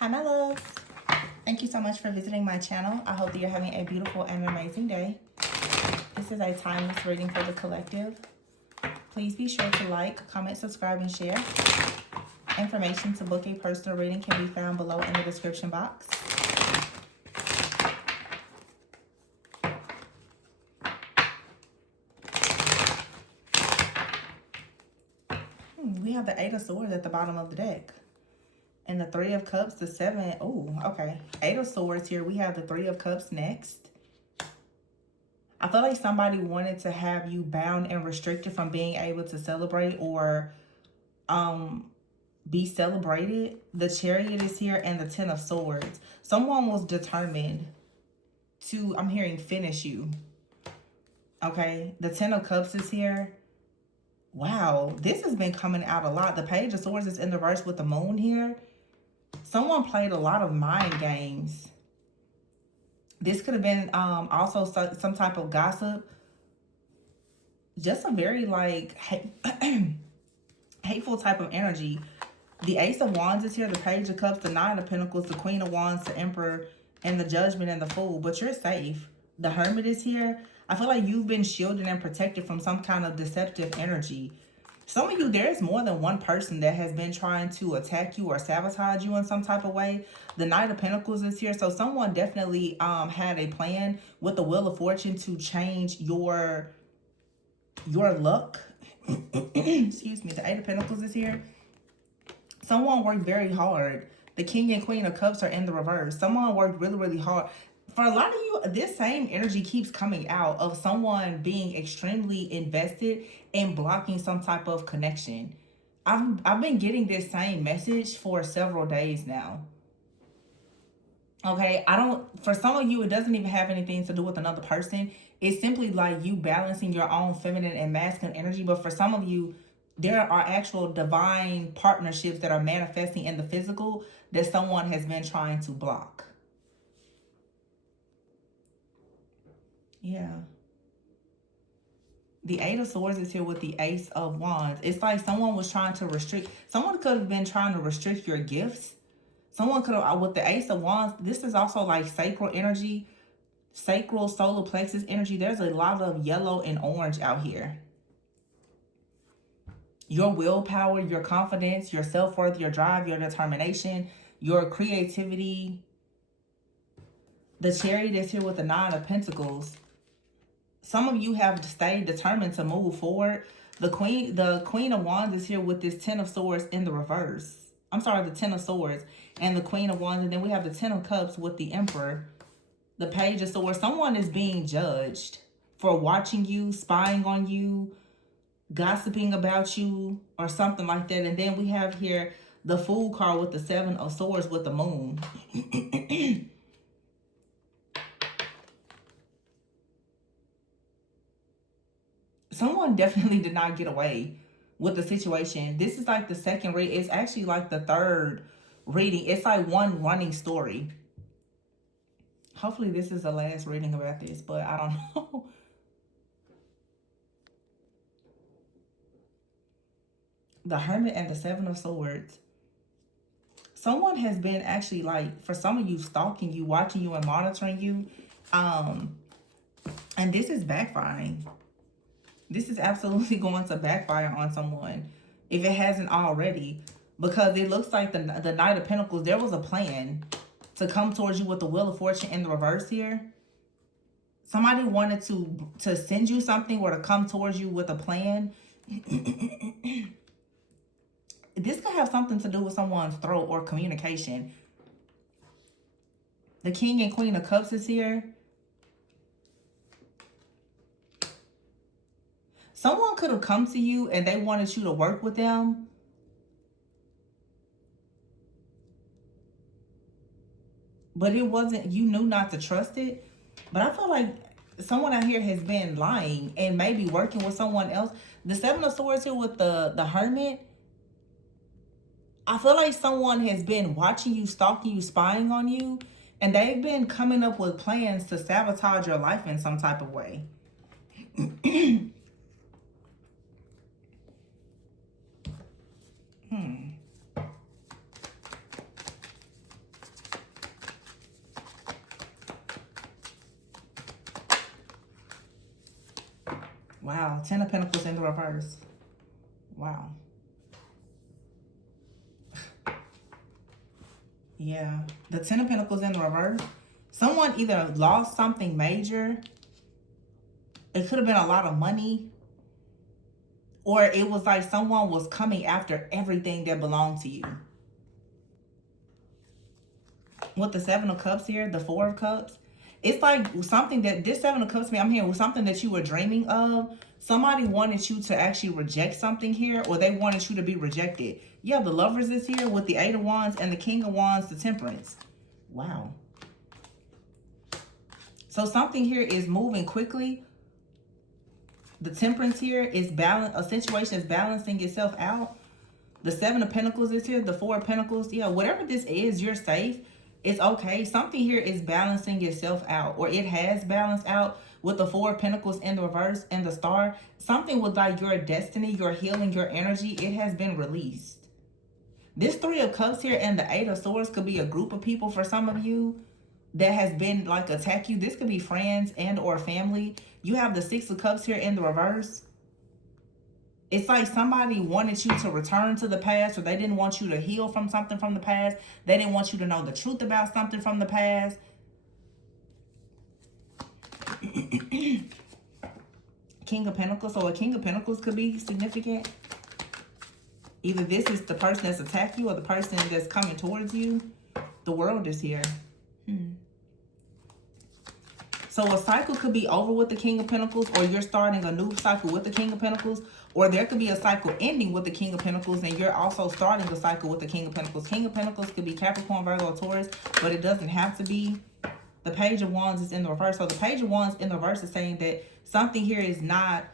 Hi, my loves. Thank you so much for visiting my channel. I hope that you're having a beautiful and amazing day. This is a timeless reading for the collective. Please be sure to like, comment, subscribe, and share. Information to book a personal reading can be found below in the description box. We have the Eight of Swords at the bottom of the deck. And the Three of Cups, the Seven. Oh, okay. Eight of Swords here. We have the Three of Cups next. I feel like somebody wanted to have you bound and restricted from being able to celebrate or be celebrated. The Chariot is here and the Ten of Swords. Someone was determined to, I'm hearing, finish you. Okay. The Ten of Cups is here. Wow. This has been coming out a lot. The Page of Swords is in the reverse with the Moon here. Someone played a lot of mind games. This could have been also some type of gossip. Just a very like hateful type of energy. The Ace of Wands is here. The Page of Cups, the Nine of Pentacles, the Queen of Wands, the Emperor, and the Judgment and the Fool. But you're safe. The Hermit is here. I feel like you've been shielded and protected from some kind of deceptive energy. Some of you, there's more than one person that has been trying to attack you or sabotage you in some type of way. The Knight of Pentacles is here. So someone definitely had a plan with the Wheel of Fortune to change your luck. Excuse me. The Eight of Pentacles is here. Someone worked very hard. The King and Queen of Cups are in the reverse. Someone worked really, really hard. For a lot of you, this same energy keeps coming out of someone being extremely invested in blocking some type of connection. I've been getting this same message for several days now. Okay, for some of you, it doesn't even have anything to do with another person. It's simply like you balancing your own feminine and masculine energy. But for some of you, there are actual divine partnerships that are manifesting in the physical that someone has been trying to block. Yeah. The Eight of Swords is here with the Ace of Wands. It's like someone was trying to restrict. Someone could have been trying to restrict your gifts. Someone could have, with the Ace of Wands, this is also like sacral energy, sacral solar plexus energy. There's a lot of yellow and orange out here. Your willpower, your confidence, your self-worth, your drive, your determination, your creativity. The Chariot is here with the Nine of Pentacles. Some of you have stayed determined to move forward. The Queen of Wands is here with this Ten of Swords in the reverse. I'm sorry, the Ten of Swords and the Queen of Wands. And then we have the Ten of Cups with the Emperor. The Page of Swords. Someone is being judged for watching you, spying on you, gossiping about you, or something like that. And then we have here the Fool card with the Seven of Swords with the Moon. Someone definitely did not get away with the situation. This is like the second reading. It's actually like the third reading. It's like one running story. Hopefully this is the last reading about this, but I don't know. The Hermit and the Seven of Swords. Someone has been actually, like, for some of you, stalking you, watching you, and monitoring you. And this is backfiring. This is absolutely going to backfire on someone if it hasn't already. Because it looks like the Knight of Pentacles, there was a plan to come towards you with the Wheel of Fortune in the reverse here. Somebody wanted to send you something or to come towards you with a plan. This could have something to do with someone's throat or communication. The King and Queen of Cups is here. Someone could have come to you and they wanted you to work with them. But it wasn't, you knew not to trust it. But I feel like someone out here has been lying and maybe working with someone else. The Seven of Swords here with the Hermit. I feel like someone has been watching you, stalking you, spying on you. And they've been coming up with plans to sabotage your life in some type of way. Wow. 10 of Pentacles in the reverse. Wow. Yeah. The 10 of Pentacles in the reverse. Someone either lost something major. It could have been a lot of money. Or it was like someone was coming after everything that belonged to you. With the 7 of Cups here, the 4 of Cups. It's like something that, this 7 of Cups, I'm hearing was something that you were dreaming of. Somebody wanted you to actually reject something here, or they wanted you to be rejected. Yeah, the Lovers is here with the 8 of Wands and the King of Wands, the Temperance. Wow. So something here is moving quickly. The Temperance here is a situation is balancing itself out. The 7 of Pentacles is here, the 4 of Pentacles. Yeah, whatever this is, you're safe. It's okay. Something here is balancing itself out, or it has balanced out with the 4 of Pentacles in the reverse and the Star. Something with like your destiny, your healing, your energy, it has been released. This 3 of Cups here and the 8 of Swords could be a group of people for some of you that has been like attack you. This could be friends and or family. You have the 6 of Cups here in the reverse. It's like somebody wanted you to return to the past, or they didn't want you to heal from something from the past. They didn't want you to know the truth about something from the past. King of Pentacles. So a King of Pentacles could be significant. Either this is the person that's attacked you or the person that's coming towards you. The World is here. So a cycle could be over with the King of Pentacles, or you're starting a new cycle with the King of Pentacles, or there could be a cycle ending with the King of Pentacles and you're also starting a cycle with the King of Pentacles. King of Pentacles could be Capricorn, Virgo, Taurus, but it doesn't have to be. The Page of Wands is in the reverse. So the Page of Wands in the reverse is saying that something here is not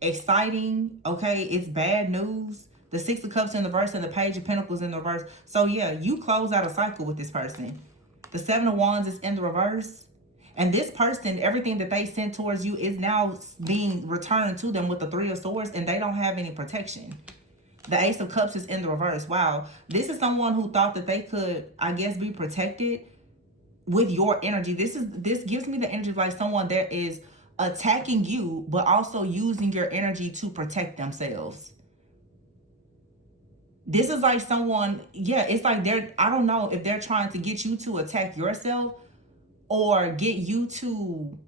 exciting, okay? It's bad news. The 6 of Cups in the reverse and the Page of Pentacles in the reverse. So yeah, you close out a cycle with this person. The 7 of Wands is in the reverse. And this person, everything that they sent towards you is now being returned to them with the 3 of Swords, and they don't have any protection. The Ace of Cups is in the reverse. Wow. This is someone who thought that they could, I guess, be protected with your energy. This gives me the energy of like someone that is attacking you, but also using your energy to protect themselves. This is like someone, yeah, it's like I don't know if they're trying to get you to attack yourself, or get you to,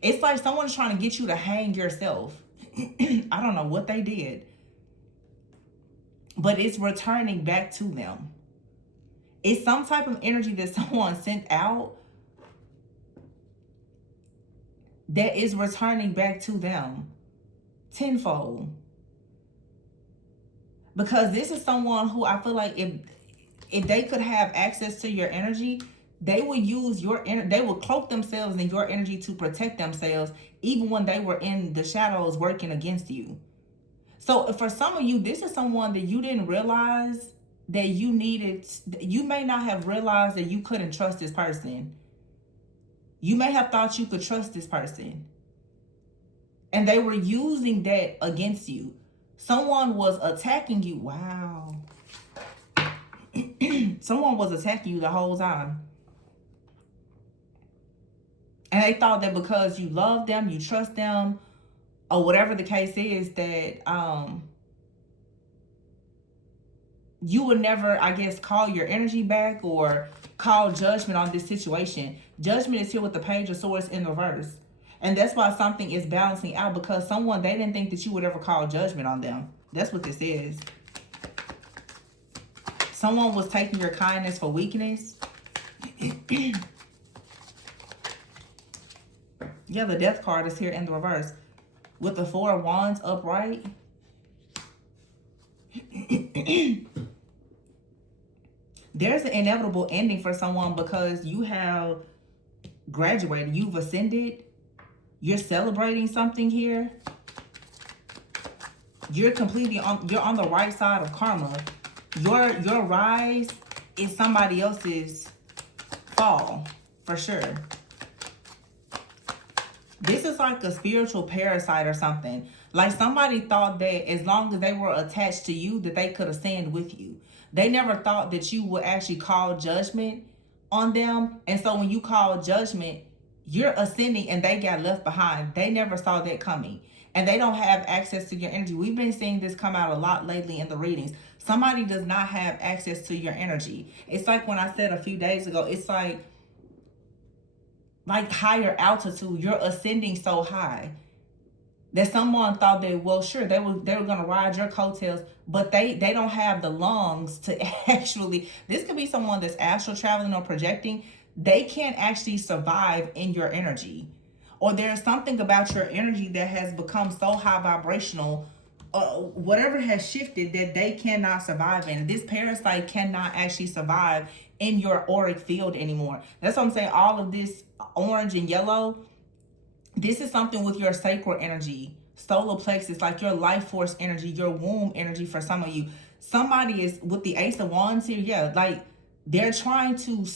it's like someone's trying to get you to hang yourself. I don't know what they did, but it's returning back to them. It's some type of energy that someone sent out that is returning back to them tenfold. Because this is someone who I feel like if they could have access to your energy, they would use your energy. They would cloak themselves in your energy to protect themselves, even when they were in the shadows working against you. So for some of you, this is someone that you didn't realize that you needed. You may not have realized that you couldn't trust this person. You may have thought you could trust this person, and they were using that against you. Someone was attacking you. Wow. Someone was attacking you the whole time. And they thought that because you love them, you trust them, or whatever the case is, that you would never, I guess, call your energy back or call judgment on this situation. Judgment is here with the Page of Swords in reverse. And that's why something is balancing out, because someone, they didn't think that you would ever call judgment on them. That's what this is. Someone was taking your kindness for weakness. Yeah, the Death card is here in the reverse. With the 4 of Wands upright. There's an inevitable ending for someone because you have graduated. You've ascended. You're celebrating something here. You're completely you're on the right side of karma. Your rise is somebody else's fall, for sure. This is like a spiritual parasite or something. Like somebody thought that as long as they were attached to you, that they could ascend with you. They never thought that you would actually call judgment on them. And so when you call judgment, You're ascending and they got left behind. They never saw that coming. And they don't have access to your energy. We've been seeing this come out a lot lately in the readings. Somebody does not have access to your energy. It's like when I said a few days ago, it's like higher altitude. You're ascending so high that someone thought that, well, sure, they were gonna ride your coattails, but they don't have the lungs to actually. This could be someone that's astral traveling or projecting. They can't actually survive in your energy, or there's something about your energy that has become so high vibrational, whatever has shifted, that they cannot survive in. This parasite cannot actually survive in your auric field anymore. That's what I'm saying. All of this orange and yellow, this is something with your sacral energy, solar plexus, like your life force energy, your womb energy. For some of you, somebody is with the Ace of Wands here. Yeah, like they're trying to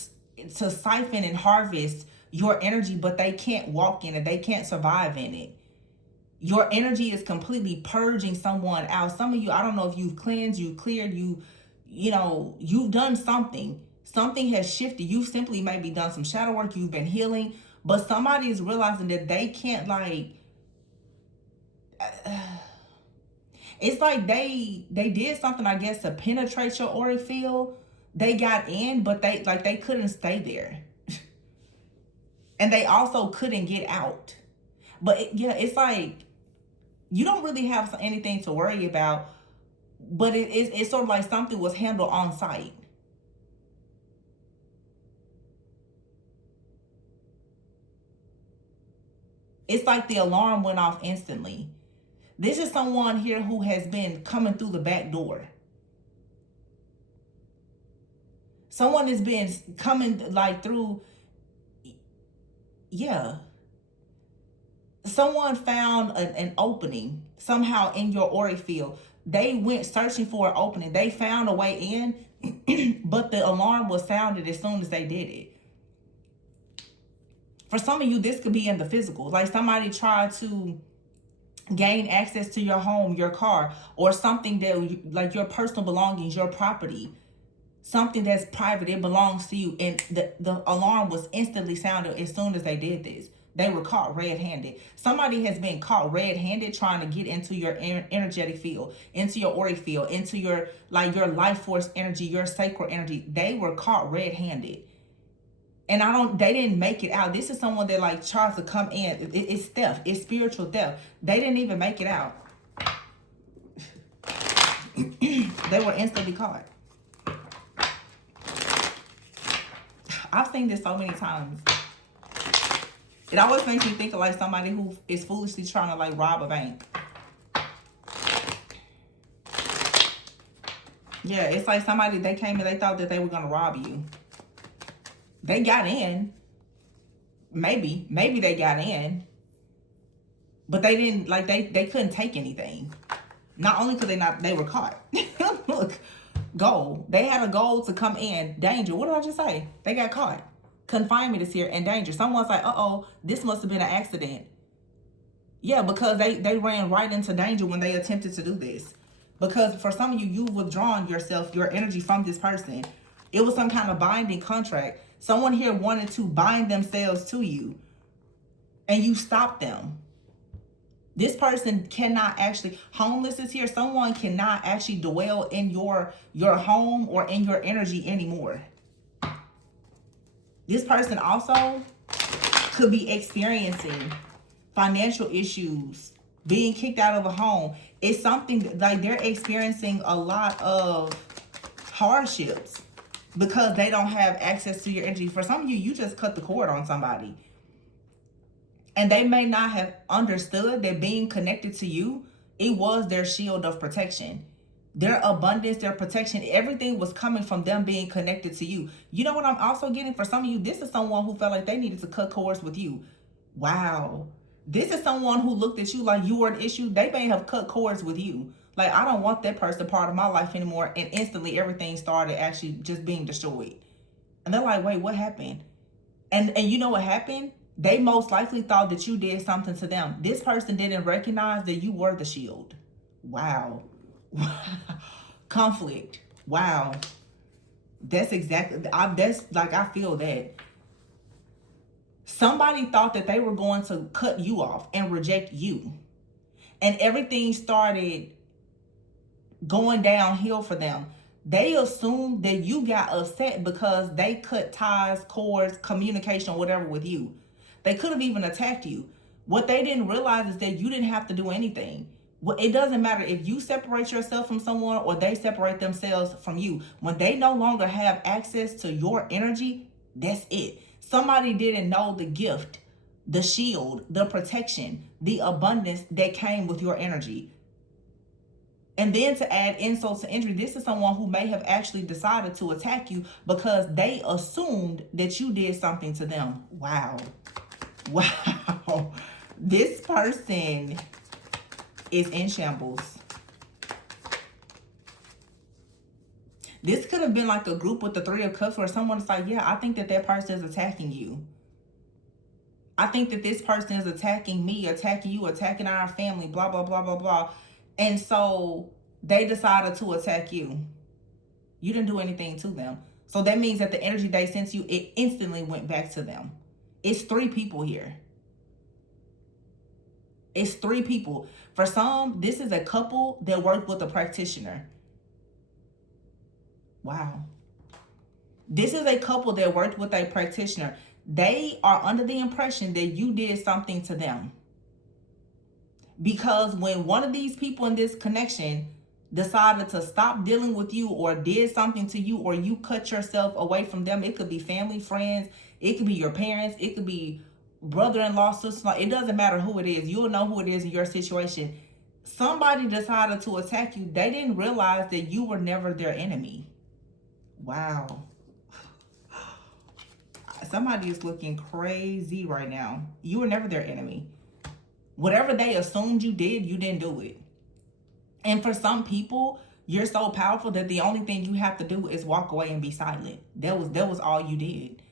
siphon and harvest your energy, but they can't walk in it. They can't survive in it. Your energy is completely purging someone out. Some of you, I don't know if you've cleansed, you've cleared, you've done something. Something has shifted. You've simply maybe done some shadow work. You've been healing. But somebody is realizing that they can't, it's like they did something, I guess, to penetrate your auric field. They got in, but they couldn't stay there. And they also couldn't get out. But it's like you don't really have anything to worry about, but it's sort of like something was handled on site. It's like the alarm went off instantly. This is someone here who has been coming through the back door. Someone has been coming through, yeah. Someone found an opening somehow in your auric field. They went searching for an opening. They found a way in, but the alarm was sounded as soon as they did it. For some of you, this could be in the physical. Like somebody tried to gain access to your home, your car, or something that, like your personal belongings, your property, something that's private, it belongs to you. And the alarm was instantly sounded as soon as they did this. They were caught red-handed. Somebody has been caught red-handed trying to get into your energetic field, into your auric field, into your life force energy, your sacral energy. They were caught red-handed. And they didn't make it out. This is someone that tries to come in. It's theft. It's spiritual theft. They didn't even make it out. They were instantly caught. I've seen this so many times. It always makes me think of somebody who is foolishly trying to rob a bank. Yeah, it's like somebody, they came and they thought that they were going to rob you. They got in. Maybe they got in. But they didn't, they couldn't take anything. Not only could they were caught. Look, goal. They had a goal to come in. Danger. What did I just say? They got caught. Confinement is here and danger. Someone's like, uh-oh, this must have been an accident. Yeah, because they ran right into danger when they attempted to do this. Because for some of you, you've withdrawn yourself, your energy from this person. It was some kind of binding contract. Someone here wanted to bind themselves to you, and you stopped them. This person cannot actually, homeless is here. Someone cannot actually dwell in your home or in your energy anymore. This person also could be experiencing financial issues, being kicked out of a home. It's something they're experiencing a lot of hardships because they don't have access to your energy. For some of you, you just cut the cord on somebody. And they may not have understood that being connected to you, it was their shield of protection. Their abundance, their protection, everything was coming from them being connected to you. You know what I'm also getting? For some of you, this is someone who felt like they needed to cut cords with you. Wow. This is someone who looked at you like you were an issue. They may have cut cords with you. I don't want that person part of my life anymore. And instantly everything started actually just being destroyed. And they're like, wait, what happened? And you know what happened? They most likely thought that you did something to them. This person didn't recognize that you were the shield. Wow. Conflict. Wow. That's exactly, I feel that. Somebody thought that they were going to cut you off and reject you. And everything started going downhill for them. They assumed that you got upset because they cut ties, cords, communication, whatever with you. They could have even attacked you. What they didn't realize is that you didn't have to do anything. It doesn't matter if you separate yourself from someone or they separate themselves from you. When they no longer have access to your energy, that's it. Somebody didn't know the gift, the shield, the protection, the abundance that came with your energy. And then to add insult to injury, this is someone who may have actually decided to attack you because they assumed that you did something to them. Wow. Wow. This person is in shambles. This could have been like a group with the Three of Cups where someone's like, yeah, I think that that person is attacking you. I think that this person is attacking me, attacking you, attacking our family, blah, blah, blah, blah, blah. And so they decided to attack you. You didn't do anything to them. So that means that the energy they sent to you, it instantly went back to them. It's 3 people here. It's 3 people. For some, this is a couple that worked with a practitioner. Wow. This is a couple that worked with a practitioner. They are under the impression that you did something to them. Because when one of these people in this connection decided to stop dealing with you or did something to you or you cut yourself away from them, it could be family, friends, it could be your parents, it could be brother-in-law, sister-in-law, it doesn't matter who it is. You'll know who it is in your situation. Somebody decided to attack you. They didn't realize that you were never their enemy. Wow. Somebody is looking crazy right now. You were never their enemy. Whatever they assumed you did, you didn't do it. And for some people, you're so powerful that the only thing you have to do is walk away and be silent. That was all you did.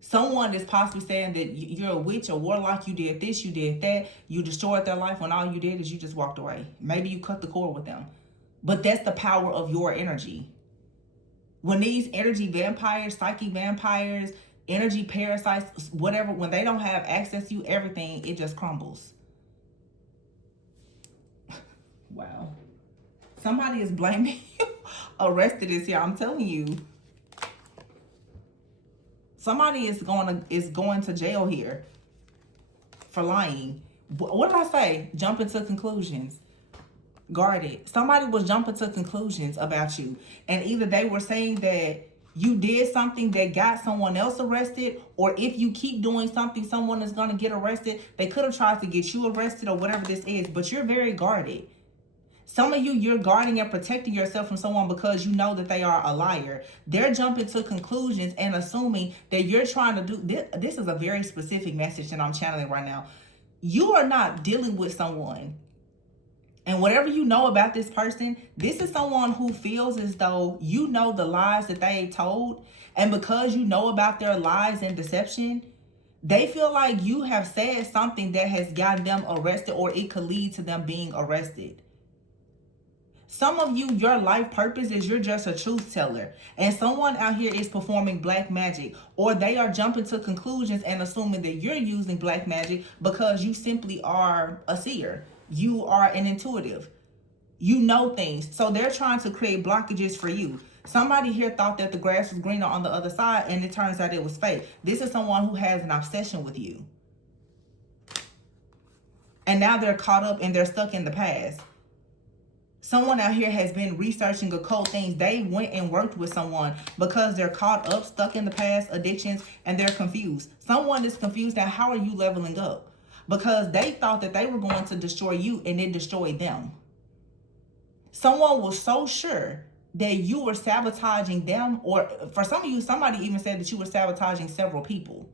Someone is possibly saying that you're a witch, a warlock, you did this, you did that, you destroyed their life when all you did is you just walked away. Maybe you cut the cord with them. But that's the power of your energy. When these energy vampires, psychic vampires, energy parasites, whatever, when they don't have access to you, everything, it just crumbles. Wow. Somebody is blaming you. Arrested is here. I'm telling you. Somebody is going to jail here for lying. What did I say? Jumping to conclusions. Guarded. Somebody was jumping to conclusions about you. And either they were saying that you did something that got someone else arrested, or if you keep doing something, someone is going to get arrested. They could have tried to get you arrested or whatever this is, but you're very guarded. Some of you, you're guarding and protecting yourself from someone because you know that they are a liar. They're jumping to conclusions and assuming that you're trying to do this. This is a very specific message that I'm channeling right now. You are not dealing with someone. And whatever you know about this person, this is someone who feels as though you know the lies that they told. And because you know about their lies and deception, they feel like you have said something that has gotten them arrested, or it could lead to them being arrested. Some of you, your life purpose is you're just a truth teller, and someone out here is performing black magic, or they are jumping to conclusions and assuming that you're using black magic because you simply are a seer. You are an intuitive. You know things. So they're trying to create blockages for you. Somebody here thought that the grass was greener on the other side, and it turns out it was fake. This is someone who has an obsession with you. And now they're caught up and they're stuck in the past. Someone out here has been researching occult things. They went and worked with someone because they're caught up, stuck in the past, addictions, and they're confused. Someone is confused now. How are you leveling up? Because they thought that they were going to destroy you and it destroyed them. Someone was so sure that you were sabotaging them, or for some of you, somebody even said that you were sabotaging several people.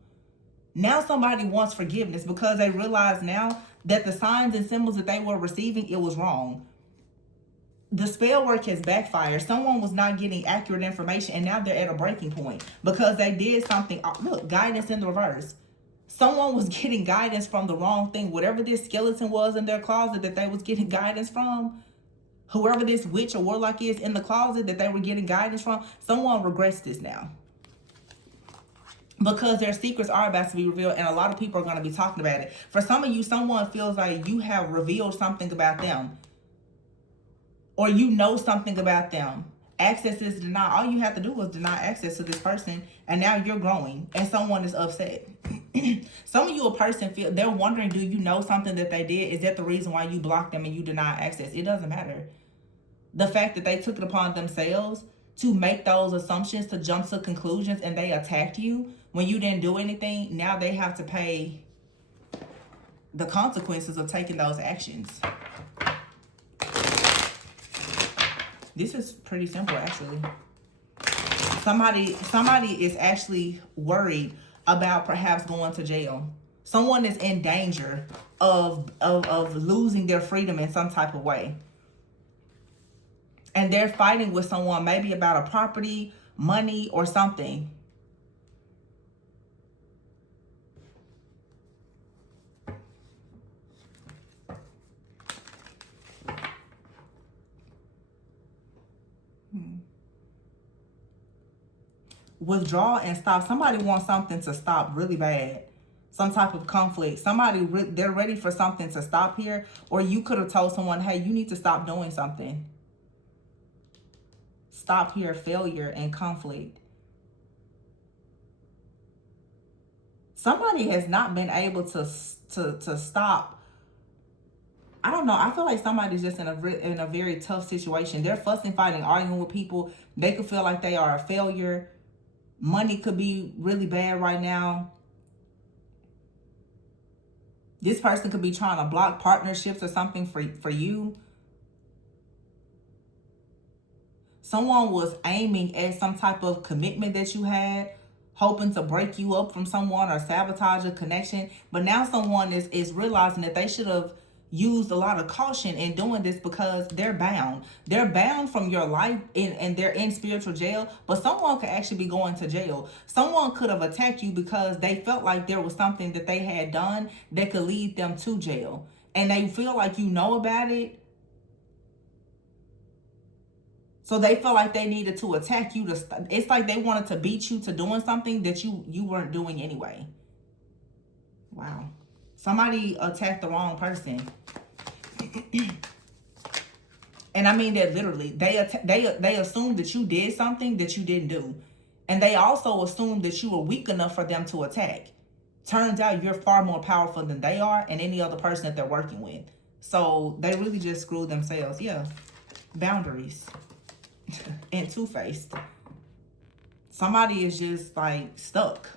Now somebody wants forgiveness because they realize now that the signs and symbols that they were receiving, it was wrong. The spell work has backfired. Someone was not getting accurate information, and now they're at a breaking point because they did something. Look, guidance in the reverse. Someone was getting guidance from the wrong thing. Whatever this skeleton was in their closet that they was getting guidance from, whoever this witch or warlock is in the closet that they were getting guidance from, someone regrets this now. because their secrets are about to be revealed, and a lot of people are going to be talking about it. For some of you, someone feels like you have revealed something about them, or you know something about them. Access is denied. All you have to do is deny access to this person, and now you're growing, and someone is upset. Some of you, a person they're wondering, do you know something that they did? Is that the reason why you blocked them and you deny access? It doesn't matter. The fact that they took it upon themselves to make those assumptions, to jump to conclusions, and they attacked you when you didn't do anything, now they have to pay the consequences of taking those actions. This is pretty simple, actually. Somebody is actually worried about perhaps going to jail. Someone is in danger of losing their freedom in some type of way. And they're fighting with someone maybe about a property, money, or something. Withdraw and stop. Somebody wants something to stop really bad. Some type of conflict. They're ready for something to stop here. Or you could have told someone, hey, you need to stop doing something. Stop here, failure and conflict. Somebody has not been able to stop. I don't know. I feel like somebody's just in a very tough situation. They're fussing, fighting, arguing with people. They could feel like they are a failure. Money could be really bad right now. This person could be trying to block partnerships or something for you. Someone was aiming at some type of commitment that you had, hoping to break you up from someone or sabotage a connection. But now someone is realizing that they should have used a lot of caution in doing this because they're bound. They're bound from your life and they're in spiritual jail. But someone could actually be going to jail. Someone could have attacked you because they felt like there was something that they had done that could lead them to jail. And they feel like you know about it. So they feel like they needed to attack you. It's like they wanted to beat you to doing something that you weren't doing anyway. Wow. Somebody attacked the wrong person. And I mean that literally. They assumed that you did something that you didn't do. And they also assumed that you were weak enough for them to attack. Turns out you're far more powerful than they are and any other person that they're working with. So they really just screwed themselves. Yeah. Boundaries. And two-faced. Somebody is just like stuck.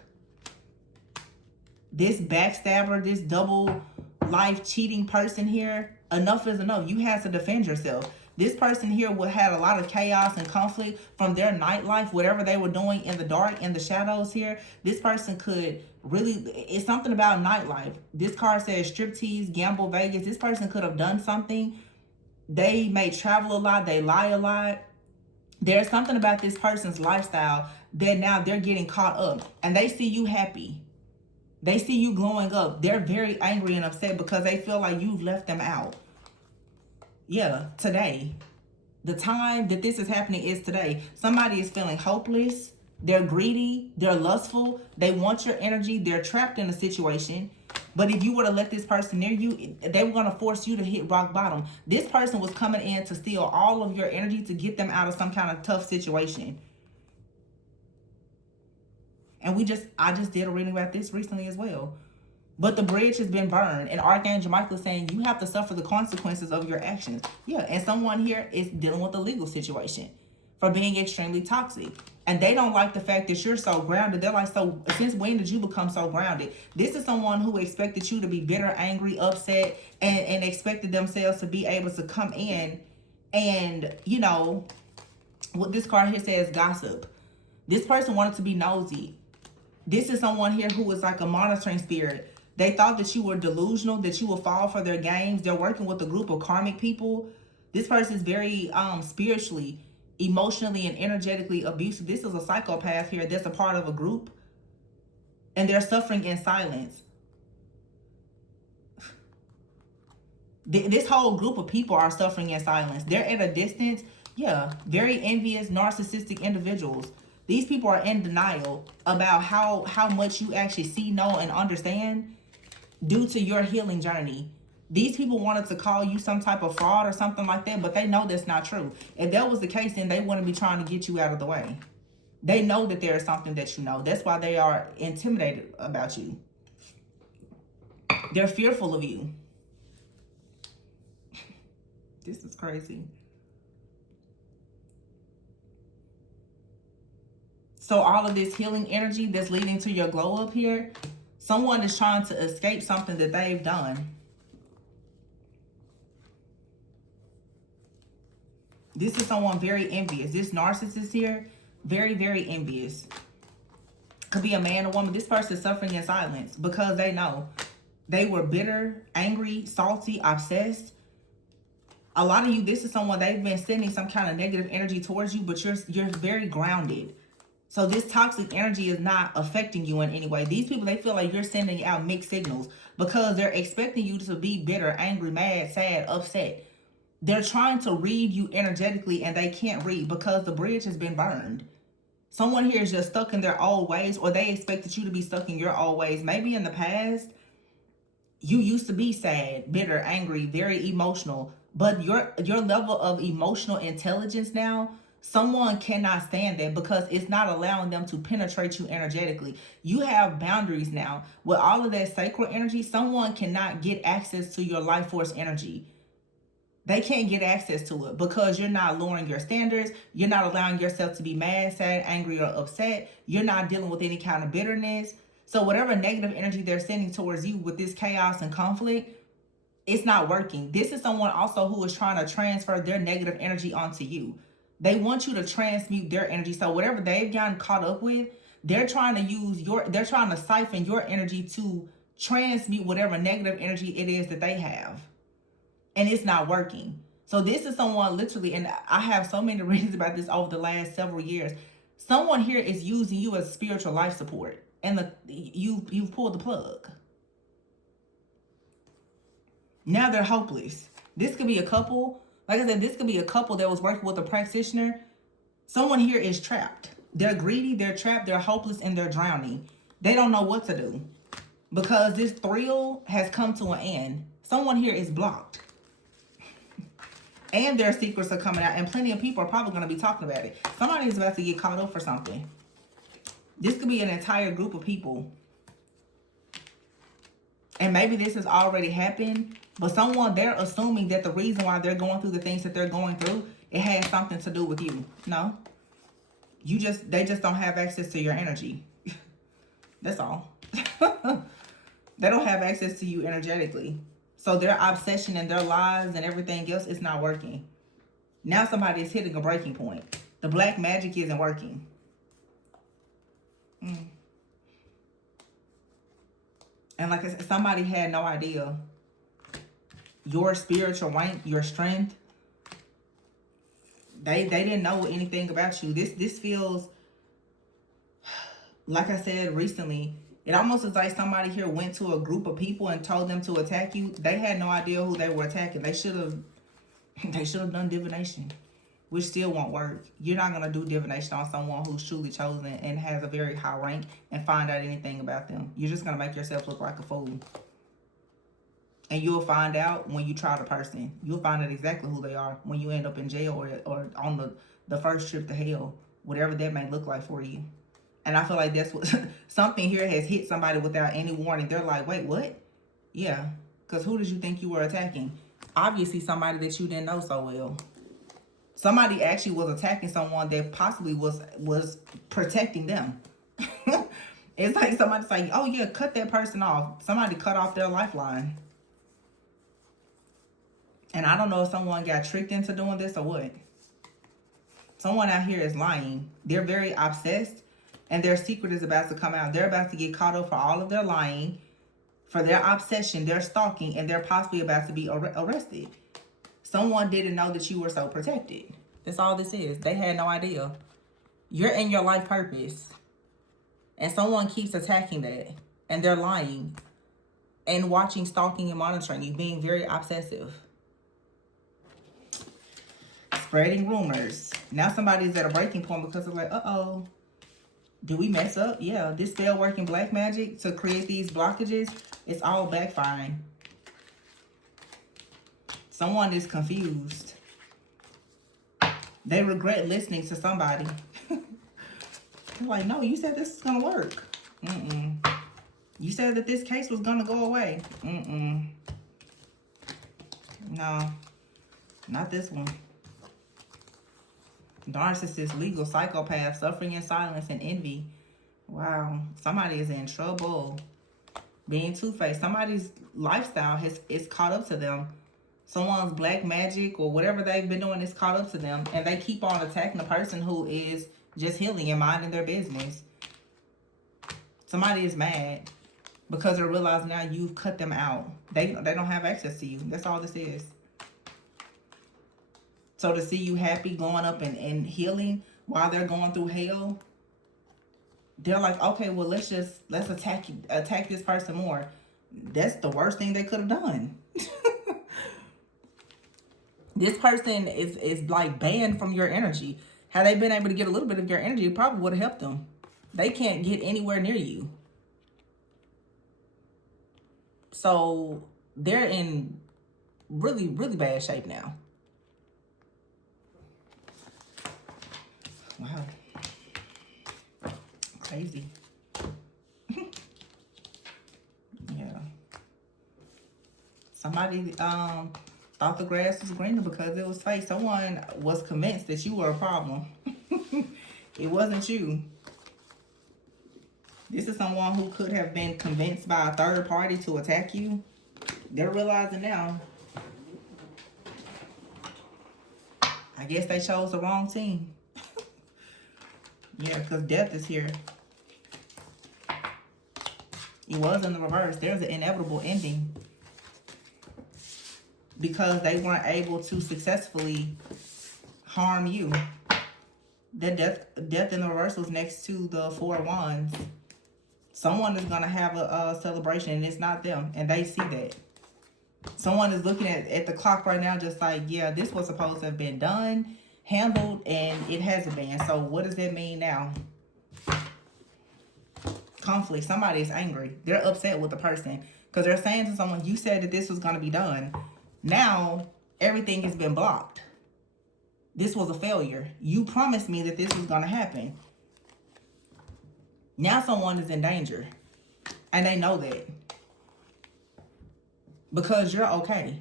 This backstabber, this double life cheating person here, enough is enough. You had to defend yourself. This person here would have a lot of chaos and conflict from their nightlife, whatever they were doing in the dark, in the shadows here. This person could really, it's something about nightlife. This card says striptease, gamble, Vegas. This person could have done something. They may travel a lot. They lie a lot. There's something about this person's lifestyle that now they're getting caught up and they see you happy. They see you glowing up. They're very angry and upset because they feel like you've left them out. Yeah, today. The time that this is happening is today. Somebody is feeling hopeless. They're greedy. They're lustful. They want your energy. They're trapped in a situation. But if you were to let this person near you, they were going to force you to hit rock bottom. This person was coming in to steal all of your energy to get them out of some kind of tough situation. And I just did a reading about this recently as well. But the bridge has been burned. And Archangel Michael is saying you have to suffer the consequences of your actions. Yeah, and someone here is dealing with a legal situation for being extremely toxic. And they don't like the fact that you're so grounded. They're like, so since when did you become so grounded? This is someone who expected you to be bitter, angry, upset, and expected themselves to be able to come in and, you know, what this card here says, gossip. This person wanted to be nosy. This is someone here who was like a monitoring spirit. They thought that you were delusional, that you would fall for their games. They're working with a group of karmic people. This person is very spiritually, emotionally, and energetically abusive. This is a psychopath here that's a part of a group. And they're suffering in silence. This whole group of people are suffering in silence. They're at a distance. Yeah, very envious, narcissistic individuals. These people are in denial about how much you actually see, know, and understand due to your healing journey. These people wanted to call you some type of fraud or something like that, but they know that's not true. If that was the case, then they wouldn't be trying to get you out of the way. They know that there is something that you know. That's why they are intimidated about you. They're fearful of you. This is crazy. So all of this healing energy that's leading to your glow up here, someone is trying to escape something that they've done. This is someone very envious. This narcissist here, very, very envious. Could be a man or woman. This person is suffering in silence because they know they were bitter, angry, salty, obsessed. A lot of you, this is someone, they've been sending some kind of negative energy towards you, but you're very grounded. So this toxic energy is not affecting you in any way. These people, they feel like you're sending out mixed signals because they're expecting you to be bitter, angry, mad, sad, upset. They're trying to read you energetically and they can't read because the bridge has been burned. Someone here is just stuck in their old ways, or they expected you to be stuck in your old ways. Maybe in the past, you used to be sad, bitter, angry, very emotional, but your level of emotional intelligence now, someone cannot stand that because it's not allowing them to penetrate you energetically. You have boundaries now. With all of that sacral energy, someone cannot get access to your life force energy. They can't get access to it because you're not lowering your standards. You're not allowing yourself to be mad, sad, angry, or upset. You're not dealing with any kind of bitterness. So whatever negative energy they're sending towards you with this chaos and conflict, it's not working. This is someone also who is trying to transfer their negative energy onto you. They want you to transmute their energy. So whatever they've gotten caught up with, they're trying to siphon your energy to transmute whatever negative energy it is that they have. And it's not working. So this is someone literally, and I have so many reasons about this over the last several years. Someone here is using you as spiritual life support, and you've pulled the plug. Now they're hopeless. This could be a couple. Like I said, this could be a couple that was working with a practitioner. Someone here is trapped. They're greedy, they're trapped, they're hopeless, and they're drowning. They don't know what to do because this thrill has come to an end. Someone here is blocked. And their secrets are coming out. And plenty of people are probably going to be talking about it. Somebody is about to get caught up for something. This could be an entire group of people. And maybe this has already happened. But someone, they're assuming that the reason why they're going through the things that they're going through, it has something to do with you. No. They just don't have access to your energy. That's all. They don't have access to you energetically. So their obsession and their lies and everything else is not working. Now somebody is hitting a breaking point. The black magic isn't working. And like I said, somebody had no idea. Your spiritual rank, your strength, they didn't know anything about you. This feels, like I said recently, it almost is like somebody here went to a group of people and told them to attack you. They had no idea who they were attacking. They should have done divination, which still won't work. You're not going to do divination on someone who's truly chosen and has a very high rank and find out anything about them. You're just going to make yourself look like a fool. And you'll find out when you try the person. You'll find out exactly who they are when you end up in jail or on the first trip to hell, whatever that may look like for you. And I feel like that's what something here has hit somebody without any warning. They're like, wait, what? Yeah, because who did you think you were attacking? Obviously somebody that you didn't know so well. Somebody actually was attacking someone that possibly was protecting them. It's like somebody's like, oh yeah, cut that person off. Somebody cut off their lifeline. And I don't know if someone got tricked into doing this or what. Someone out here is lying. They're very obsessed. And their secret is about to come out. They're about to get caught up for all of their lying, for their obsession, their stalking, and they're possibly about to be arrested. Someone didn't know that you were so protected. That's all this is. They had no idea. You're in your life purpose. And someone keeps attacking that. And they're lying. And watching, stalking, and monitoring you, being very obsessive. Spreading rumors. Now somebody's at a breaking point because they're like, uh-oh. Did we mess up? Yeah, this spell working black magic to create these blockages, it's all backfiring. Someone is confused. They regret listening to somebody. They're like, no, you said this is going to work. You said that this case was going to go away. No, not this one. Narcissist, legal, psychopath, suffering in silence and envy. Wow, somebody is in trouble. Being two-faced. Somebody's lifestyle is caught up to them. Someone's black magic or whatever they've been doing is caught up to them. And they keep on attacking the person who is just healing and minding their business. Somebody is mad because they realize now you've cut them out. They don't have access to you. That's all this is. So to see you happy, going up and healing while they're going through hell, they're like, okay, well, let's attack this person more. That's the worst thing they could have done. This person is like banned from your energy. Had they been able to get a little bit of your energy, it probably would have helped them. They can't get anywhere near you. So they're in really, really bad shape now. Wow. Crazy. Yeah. Somebody thought the grass was greener because it was fake. Someone was convinced that you were a problem. It wasn't you. This is someone who could have been convinced by a third party to attack you. They're realizing now. I guess they chose the wrong team. Yeah, because death is here. It was in the reverse. There's an inevitable ending. Because they weren't able to successfully harm you. The death in the reverse was next to the Four of Wands. Someone is going to have a celebration and it's not them. And they see that. Someone is looking at the clock right now just like, yeah, this was supposed to have been done, handled, and it hasn't been. So what does that mean now? Conflict. Somebody is angry. They're upset with the person. Because they're saying to someone, you said that this was going to be done. Now, everything has been blocked. This was a failure. You promised me that this was going to happen. Now someone is in danger. And they know that. Because you're okay.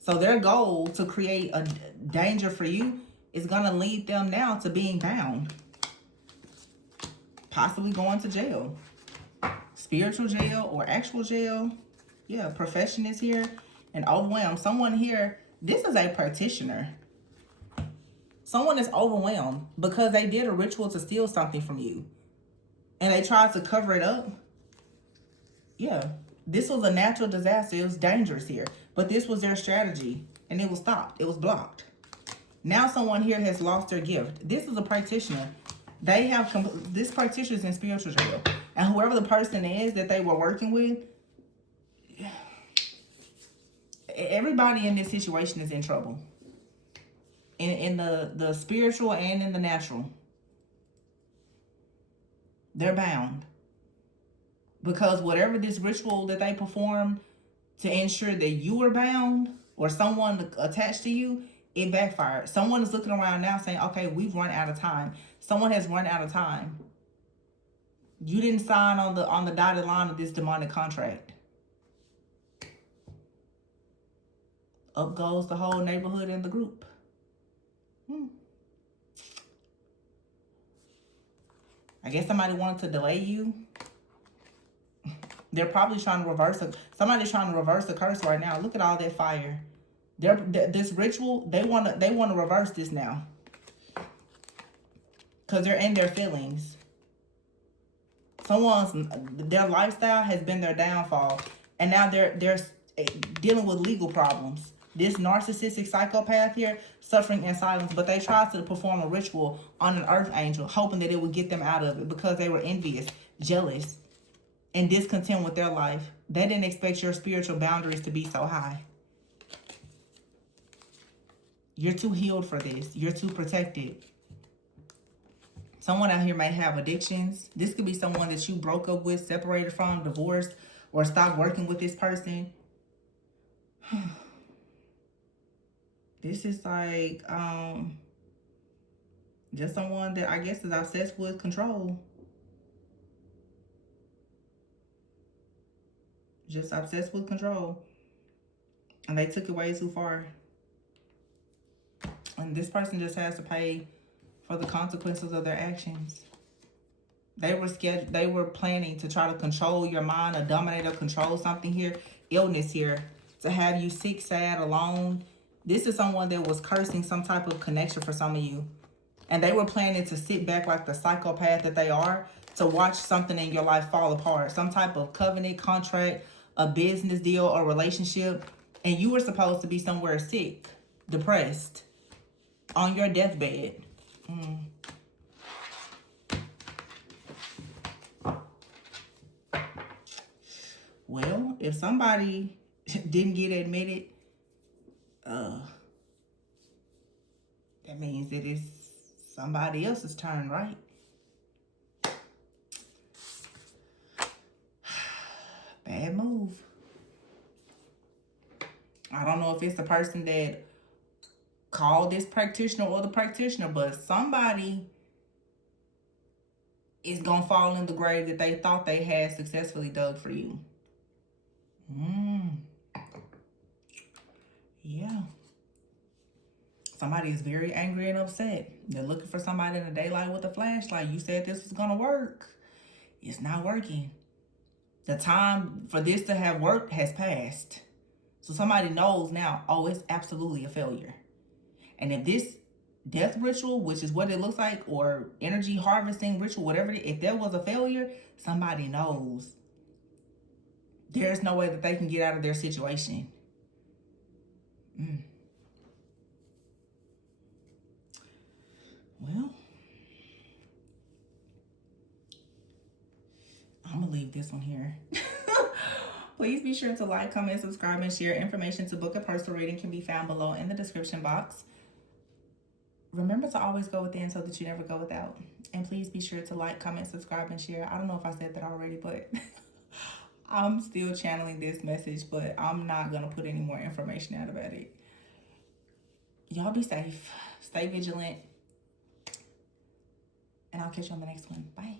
So their goal to create a danger for you is going to lead them now to being bound. Possibly going to jail. Spiritual jail or actual jail. Yeah, profession is here. And overwhelmed. Someone here, this is a practitioner. Someone is overwhelmed because they did a ritual to steal something from you. And they tried to cover it up. Yeah. This was a natural disaster. It was dangerous here. But this was their strategy. And it was stopped. It was blocked. Now someone here has lost their gift. This is a practitioner. They have, this practitioner is in spiritual jail. And whoever the person is that they were working with, everybody in this situation is in trouble. In the spiritual and in the natural. They're bound. Because whatever this ritual that they performed to ensure that you were bound or someone attached to you, it backfired. Someone is looking around now saying, okay, we've run out of time. Someone has run out of time. You didn't sign on the dotted line of this demonic contract. Up goes the whole neighborhood and the group. I guess somebody wanted to delay you. They're probably trying to reverse it. Somebody's trying to reverse the curse right now. Look at all that fire. This ritual, they want to reverse this now. Because they're in their feelings. Their lifestyle has been their downfall. And now they're dealing with legal problems. This narcissistic psychopath here, suffering in silence. But they tried to perform a ritual on an earth angel, hoping that it would get them out of it because they were envious, jealous, and discontent with their life. They didn't expect your spiritual boundaries to be so high. You're too healed for this. You're too protected. Someone out here may have addictions. This could be someone that you broke up with, separated from, divorced, or stopped working with this person. This is like, just someone that I guess is obsessed with control. Just obsessed with control. And they took it way too far. And this person just has to pay for the consequences of their actions. They were planning to try to control your mind or dominate or control something here. Illness here. To have you sick, sad, alone. This is someone that was cursing some type of connection for some of you. And they were planning to sit back like the psychopath that they are to watch something in your life fall apart. Some type of covenant, contract, a business deal, or relationship. And you were supposed to be somewhere sick, depressed, on your deathbed. Well, if somebody didn't get admitted, that means that it's somebody else's turn, right? Bad move. I don't know if it's the person that called this practitioner or the practitioner, but somebody is going to fall in the grave that they thought they had successfully dug for you. Yeah. Somebody is very angry and upset. They're looking for somebody in the daylight with a flashlight. You said this was going to work. It's not working. The time for this to have worked has passed. So somebody knows now, oh, it's absolutely a failure. And if this death ritual, which is what it looks like, or energy harvesting ritual, whatever it is, if there was a failure, somebody knows there's no way that they can get out of their situation. Well, I'm going to leave this one here. Please be sure to like, comment, subscribe, and share. Information to book a personal reading can be found below in the description box. Remember to always go within so that you never go without. And please be sure to like, comment, subscribe, and share. I don't know if I said that already, but I'm still channeling this message, but I'm not going to put any more information out about it. Y'all be safe. Stay vigilant. And I'll catch you on the next one. Bye.